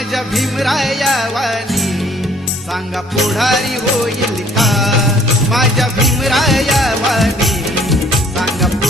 माझ्या भीमरायावानी सांगा पुढारी होईल का? माझ्या भीमराया